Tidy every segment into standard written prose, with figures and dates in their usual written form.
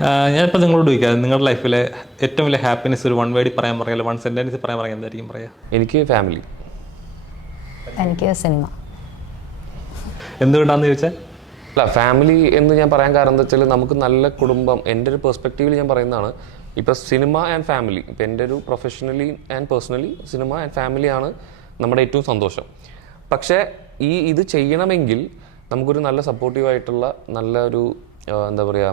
ഞാനിപ്പോൾ നിങ്ങളോട് ചോദിക്കാം, നിങ്ങളുടെ ലൈഫിലെ ഏറ്റവും വലിയ ഹാപ്പിനെസ് ഒരു വൺ വേർഡിൽ പറയാൻ പറയാം, വൺ സെൻറ്റൻസ് പറയാൻ പറയാം, എന്തായിരിക്കും പറയാം? എനിക്ക് ഫാമിലി. എനിക്ക് സിനിമ. എന്തുകൊണ്ടാണെന്ന് ചോദിച്ചാൽ, അല്ല, ഫാമിലി എന്ന് ഞാൻ പറയാൻ കാരണം എന്താ വെച്ചാൽ നമുക്ക് നല്ല കുടുംബം, എൻ്റെ ഒരു പെർസ്പെക്റ്റീവിൽ ഞാൻ പറയുന്നതാണ്. ഇപ്പോൾ സിനിമ ആൻഡ് ഫാമിലി, ഇപ്പോൾ എൻ്റെ ഒരു professionally and personally cinema and ഫാമിലിയാണ് നമ്മുടെ ഏറ്റവും സന്തോഷം. പക്ഷേ ഇത് ചെയ്യണമെങ്കിൽ നമുക്കൊരു നല്ല സപ്പോർട്ടീവായിട്ടുള്ള നല്ലൊരു എന്താ പറയുക,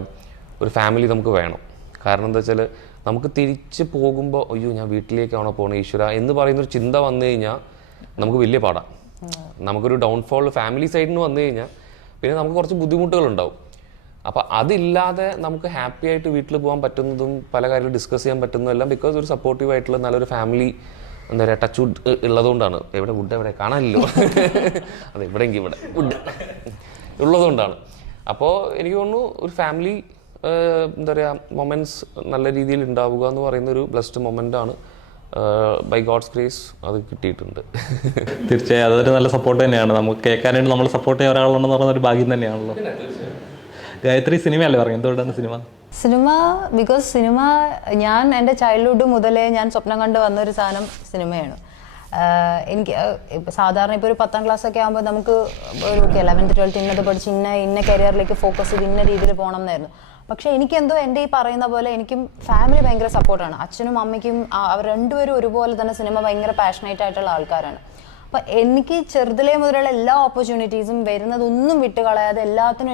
ഒരു ഫാമിലി നമുക്ക് വേണം. കാരണം എന്താ വെച്ചാൽ നമുക്ക് തിരിച്ച് പോകുമ്പോൾ അയ്യോ ഞാൻ വീട്ടിലേക്കാണോ പോകണേ ഈശ്വര എന്ന് പറയുന്നൊരു ചിന്ത വന്നു കഴിഞ്ഞാൽ നമുക്ക് വലിയ പാടാണ്. നമുക്കൊരു ഡൗൺഫോൾ ഫാമിലി സൈഡിൽ നിന്ന് വന്നു കഴിഞ്ഞാൽ പിന്നെ നമുക്ക് കുറച്ച് ബുദ്ധിമുട്ടുകളുണ്ടാവും. അപ്പോൾ അതില്ലാതെ നമുക്ക് ഹാപ്പി ആയിട്ട് വീട്ടിൽ പോകാൻ പറ്റുന്നതും പല കാര്യങ്ങളും ഡിസ്കസ് ചെയ്യാൻ പറ്റുന്നതെല്ലാം ബിക്കോസ് ഒരു സപ്പോർട്ടീവായിട്ടുള്ള നല്ലൊരു ഫാമിലി എന്താ പറയുക ടച്ച് വുഡ് ഉള്ളതുകൊണ്ടാണ്. എവിടെ വുഡ് എവിടെ കാണാനില്ലോ, അതെ എവിടെയെങ്കിൽ ഇവിടെ വുഡ് ഉള്ളതുകൊണ്ടാണ്. അപ്പോൾ എനിക്ക് തോന്നുന്നു ഒരു ഫാമിലി എന്താ പറയുക മൊമെൻറ്റ്സ് നല്ല രീതിയിൽ ഉണ്ടാവുക എന്ന് പറയുന്ന ഒരു ബ്ലെസ്ഡ് മൊമെൻ്റ് ആണ്. ബൈ ഗോഡ്സ് ഗ്രേസ് അത് കിട്ടിയിട്ടുണ്ട്. തീർച്ചയായും അതൊരു നല്ല സപ്പോർട്ട് തന്നെയാണ്. നമുക്ക് കേൾക്കാനായിട്ട് നമ്മൾ സപ്പോർട്ട് ചെയ്യാൻ ഒരാളുണ്ടെന്ന് പറയുന്ന ഒരു ഭാഗ്യം തന്നെയാണല്ലോ. ഗായത്രി സിനിമയല്ലേ പറയും, എന്തുകൊണ്ടാണ് സിനിമ? ബിക്കോസ് സിനിമ ഞാൻ എൻ്റെ ചൈൽഡ്ഹുഡ് മുതലേ ഞാൻ സ്വപ്നം കണ്ട് വന്നൊരു സാധനം സിനിമയാണ്. എനിക്ക് സാധാരണ ഇപ്പോൾ ഒരു 10ാം ക്ലാസ്സൊക്കെ ആകുമ്പോൾ നമുക്ക് ഒരു 11th 12th ഇന്നത് പഠിച്ച് ഇന്ന കരിയറിലേക്ക് ഫോക്കസ് ചെയ്ത് ഇന്ന രീതിയിൽ പോകണം എന്നായിരുന്നു. പക്ഷെ എനിക്കെന്തോ എൻ്റെ ഈ പറയുന്ന പോലെ എനിക്കും ഫാമിലി ഭയങ്കര സപ്പോർട്ടാണ്. അച്ഛനും അമ്മയ്ക്കും അവർ രണ്ടുപേരും ഒരുപോലെ തന്നെ സിനിമ ഭയങ്കര പാഷനേറ്റ് ആയിട്ടുള്ള ആൾക്കാരാണ്. അപ്പം എനിക്ക് ചെറുതിലേ മുതലുള്ള എല്ലാ ഓപ്പർച്യൂണിറ്റീസും വരുന്നതൊന്നും വിട്ടുകളയാതെ എല്ലാത്തിനും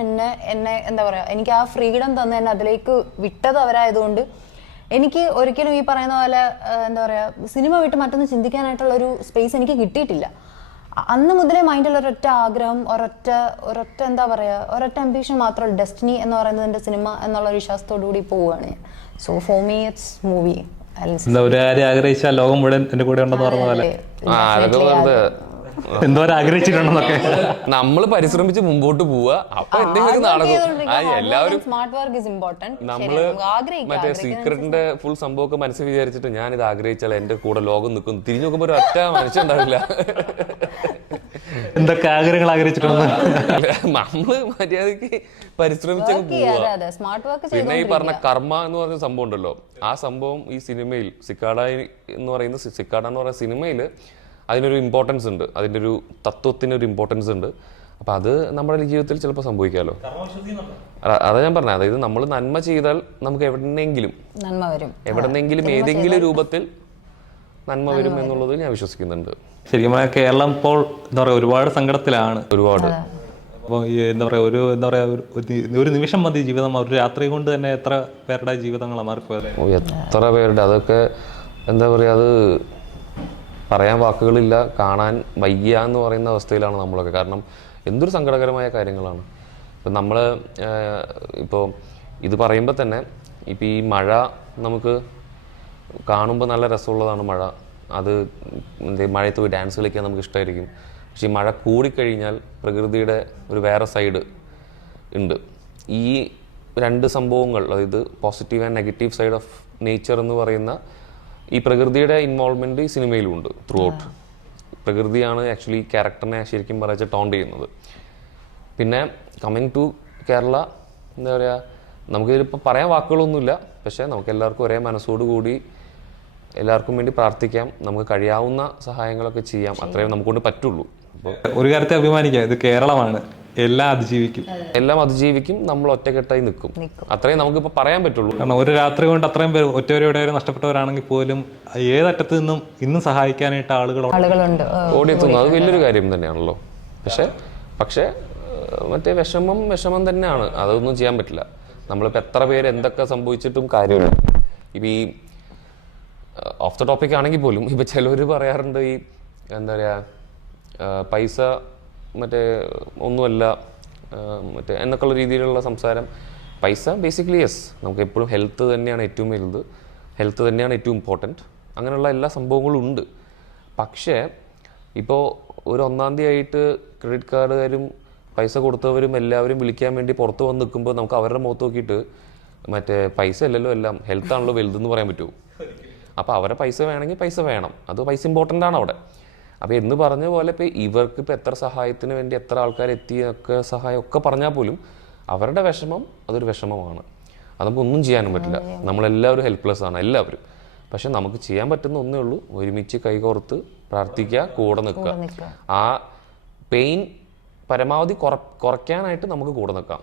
എന്നെ എന്താ പറയുക, എനിക്ക് ആ ഫ്രീഡം തന്ന് എന്നെ അതിലേക്ക് വിട്ടത് അവരായതുകൊണ്ട് എനിക്ക് ഒരിക്കലും ഈ പറയുന്ന പോലെ എന്താ പറയുക സിനിമ വിട്ട് മറ്റൊന്ന് ചിന്തിക്കാനായിട്ടുള്ള ഒരു സ്പേസ് എനിക്ക് കിട്ടിയിട്ടില്ല. അന്ന് മുതലേ മൈൻഡിൽ ഒരൊറ്റ ആഗ്രഹം, ഒരൊറ്റ എന്താ പറയുക, ഒരൊറ്റ അംബിഷൻ മാത്രമല്ല, ഡെസ്റ്റിനി എന്ന് പറയുന്നത് എൻ്റെ സിനിമ എന്നുള്ള ഒരു വിശ്വാസത്തോടു കൂടി പോവുകയാണ് ഞാൻ. So for me it's movie. ഒരു കാര്യം ആഗ്രഹിച്ചാൽ ലോകം മുഴുവൻ എൻ്റെ കൂടെ ഉണ്ടെന്ന് പറഞ്ഞ പോലെ എന്തോരം ആഗ്രഹിച്ചിട്ടുണ്ടെന്നൊക്കെ നമ്മൾ പരിശ്രമിച്ച് മുമ്പോട്ട് പോവുക. അപ്പൊ എന്തെങ്കിലും നടക്കും. എല്ലാവരും നമ്മള് മറ്റേ സീക്രട്ടിന്റെ ഫുൾ സംഭവമൊക്കെ മനസ്സിൽ വിചാരിച്ചിട്ട് ഞാൻ ഇത് ആഗ്രഹിച്ചാൽ എന്റെ കൂടെ ലോകം നിൽക്കുന്നു, തിരിഞ്ഞു നോക്കുമ്പോ ഒരു ഒറ്റ മനുഷ്യണ്ടാവില്ല. എന്തൊക്കെ ആഗ്രഹങ്ങൾ ആഗ്രഹിച്ചിട്ടുണ്ട്. നമ്മള് മര്യാദക്ക് പരിശ്രമിച്ചങ്ങ് പോവുക. പിന്നെ ഈ പറഞ്ഞ കർമ്മ എന്ന് പറഞ്ഞ സംഭവം ഉണ്ടല്ലോ, ആ സംഭവം ഈ സിനിമയിൽ സിക്കാഡ എന്ന് പറയുന്ന സിനിമയിൽ അതിനൊരു ഇമ്പോർട്ടൻസ് ഉണ്ട്, അതിൻ്റെ ഒരു തത്വത്തിനൊരു ഇമ്പോർട്ടൻസ് ഉണ്ട്. അപ്പം അത് നമ്മുടെ ജീവിതത്തിൽ ചിലപ്പോൾ സംഭവിക്കാമല്ലോ. അതാ ഞാൻ പറഞ്ഞത്, അതായത് നമ്മൾ നന്മ ചെയ്താൽ നമുക്ക് എവിടെന്നെങ്കിലും ഏതെങ്കിലും രൂപത്തിൽ നന്മ വരും എന്നുള്ളത് ഞാൻ വിശ്വസിക്കുന്നുണ്ട്. ശരിക്കും കേരളം ഇപ്പോൾ എന്താ പറയുക ഒരുപാട് സങ്കടത്തിലാണ്. ഒരുപാട്. അപ്പോൾ ഈ എന്താ പറയുക ഒരു നിമിഷം മതി ജീവിതം, ഒരു രാത്രി കൊണ്ട് തന്നെ എത്ര പേരുടെ ജീവിതങ്ങളാണ് മാറിപ്പോയത്. എത്ര പേരുടെ, അതൊക്കെ എന്താ പറയുക, അത് പറയാൻ വാക്കുകളില്ല, കാണാൻ വയ്യ എന്ന് പറയുന്ന അവസ്ഥയിലാണ് നമ്മളൊക്കെ. കാരണം എന്തൊരു സങ്കടകരമായ കാര്യങ്ങളാണ്. ഇപ്പം നമ്മൾ ഇപ്പോൾ ഇത് പറയുമ്പോൾ തന്നെ ഇപ്പം ഈ മഴ നമുക്ക് കാണുമ്പോൾ നല്ല രസമുള്ളതാണ് മഴ. അത് മഴയത്ത് പോയി ഡാൻസ് കളിക്കാൻ നമുക്ക് ഇഷ്ടമായിരിക്കും. പക്ഷെ ഈ മഴ കൂടിക്കഴിഞ്ഞാൽ പ്രകൃതിയുടെ ഒരു വേറെ സൈഡ് ഉണ്ട്. ഈ രണ്ട് സംഭവങ്ങൾ, അതായത് positive and negative side of nature എന്ന് പറയുന്ന ഈ പ്രകൃതിയുടെ ഇൻവോൾവ്മെൻറ്റ് ഈ സിനിമയിലും ഉണ്ട് ത്രൂ ഔട്ട്. പ്രകൃതിയാണ് ആക്ച്വലി ക്യാരക്ടറിനെ ശരിക്കും പറയുക ടോണ്ട് ചെയ്യുന്നത്. പിന്നെ കമ്മിങ് ടു കേരള, എന്താ പറയുക, നമുക്കിതിലിപ്പോൾ പറയാൻ വാക്കുകളൊന്നുമില്ല. പക്ഷേ നമുക്ക് എല്ലാവർക്കും ഒരേ മനസ്സോടുകൂടി എല്ലാവർക്കും വേണ്ടി പ്രാർത്ഥിക്കാം, നമുക്ക് കഴിയാവുന്ന സഹായങ്ങളൊക്കെ ചെയ്യാം, അത്രയും നമുക്കൊണ്ട് പറ്റുള്ളൂ. അപ്പോൾ ഒരു കാര്യത്തെ അഭിമാനിക്കാം, ഇത് കേരളമാണ്, എല്ലാം അതിജീവിക്കും, നമ്മൾ ഒറ്റക്കെട്ടായി നിൽക്കും, അത്രയും നമുക്കിപ്പോൾ പറയാൻ പറ്റുള്ളൂ. കാരണം ഒരു രാത്രി കൊണ്ട് അത്രയും പേര് ഒറ്റവരെ നഷ്ടപ്പെട്ടവരാണെങ്കിൽ പോലും ഏതറ്റത്ത് നിന്നും ഇന്നും സഹായിക്കാനായിട്ട് ആളുകളുണ്ട്, ഓടിയെത്തുന്നു. അത് വലിയൊരു കാര്യം തന്നെയാണല്ലോ. പക്ഷേ മറ്റേ വിഷമം തന്നെയാണ്, അതൊന്നും ചെയ്യാൻ പറ്റില്ല. നമ്മളിപ്പോൾ എത്ര പേര് എന്തൊക്കെ സംഭവിച്ചിട്ടും കാര്യമില്ല. ഇപ്പം ഈ ഓഫ് ദ ടോപ്പിക് ആണെങ്കിൽ പോലും ഇപ്പം ചിലർ പറയാറുണ്ട് ഈ എന്താ പറയുക പൈസ മറ്റേ ഒന്നുമല്ല മറ്റേ എന്നൊക്കെയുള്ള രീതിയിലുള്ള സംസാരം. പൈസ ബേസിക്കലി യെസ്, നമുക്ക് എപ്പോഴും ഹെൽത്ത് തന്നെയാണ് ഏറ്റവും വലുത്, ഹെൽത്ത് തന്നെയാണ് ഏറ്റവും ഇമ്പോർട്ടൻറ്റ്, അങ്ങനെയുള്ള എല്ലാ സംഭവങ്ങളും ഉണ്ട്. പക്ഷേ ഇപ്പോൾ ഒരു 1-ാം തീയതി ആയിട്ട് ക്രെഡിറ്റ് കാർഡുകാരും പൈസ കൊടുത്തവരും എല്ലാവരും വിളിക്കാൻ വേണ്ടി പുറത്ത് വന്ന് നിൽക്കുമ്പോൾ നമുക്ക് അവരുടെ മുഖത്ത് നോക്കിയിട്ട് മറ്റേ പൈസ അല്ലല്ലോ എല്ലാം, ഹെൽത്താണല്ലോ വലുതെന്ന് പറയാൻ പറ്റുമോ? അപ്പോൾ അവരെ പൈസ വേണമെങ്കിൽ പൈസ വേണം, അത് പൈസ ഇമ്പോർട്ടൻ്റ് ആണ് അവിടെ. അപ്പോൾ എന്ന് പറഞ്ഞ പോലെ ഇപ്പോൾ ഇവർക്ക് ഇപ്പോൾ എത്ര സഹായത്തിന് വേണ്ടി എത്ര ആൾക്കാർ എത്തിയൊക്കെ സഹായം ഒക്കെ പറഞ്ഞാൽ പോലും അവരുടെ വിഷമം അതൊരു വിഷമമാണ്. അത് നമുക്കൊന്നും ചെയ്യാനും പറ്റില്ല. നമ്മളെല്ലാവരും ഹെൽപ്ലെസ് ആണ് എല്ലാവരും. പക്ഷെ നമുക്ക് ചെയ്യാൻ പറ്റുന്ന ഒന്നേ ഉള്ളൂ, ഒരുമിച്ച് കൈകോർത്ത് പ്രാർത്ഥിക്കുക, കൂടെ നിൽക്കുക. ആ പെയിൻ പരമാവധി കുറയ്ക്കാനായിട്ട് നമുക്ക് കൂടെ നിൽക്കാം,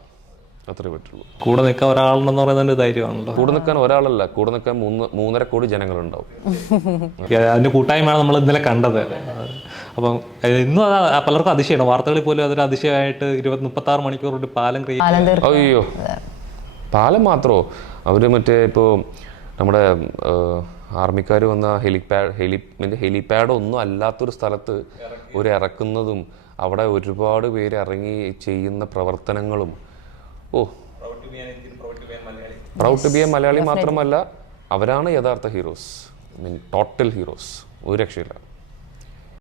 അത്രേ പറ്റുള്ളൂ. കൂടെ നിൽക്കാൻ ഒരാളുണ്ടെന്ന് പറയുന്നത് ധൈര്യമാണല്ലോ. കൂടെ നിൽക്കാൻ ഒരാളല്ല, കൂടെ നിൽക്കാൻ 3.5 കോടി ജനങ്ങളുണ്ടാവും. അതിന്റെ കൂട്ടായ്മയാണ് നമ്മൾ ഇന്നലെ കണ്ടത്. അപ്പം ഇന്നും അത് പലർക്കും അതിശയമാണ്. വാർത്തകളിൽ പോലും അതൊരു അതിശയമായിട്ട് 36 മണിക്കൂർ കൊണ്ട് പാലം അയ്യോ, പാലം മാത്രമോ? അവർ മറ്റേ ഇപ്പോൾ നമ്മുടെ ആർമിക്കാർ വന്ന ഹെലിപാഡ് ഒന്നും അല്ലാത്തൊരു സ്ഥലത്ത് ഒരു ഇറക്കുന്നതും അവിടെ ഒരുപാട് പേര് ഇറങ്ങി ചെയ്യുന്ന പ്രവർത്തനങ്ങളും, proud to be a Malayali മാത്രമല്ല, അവരാണ് യഥാർത്ഥ ഹീറോസ്. ടോട്ടൽ ഹീറോസ്, ഒരു രക്ഷയില്ല.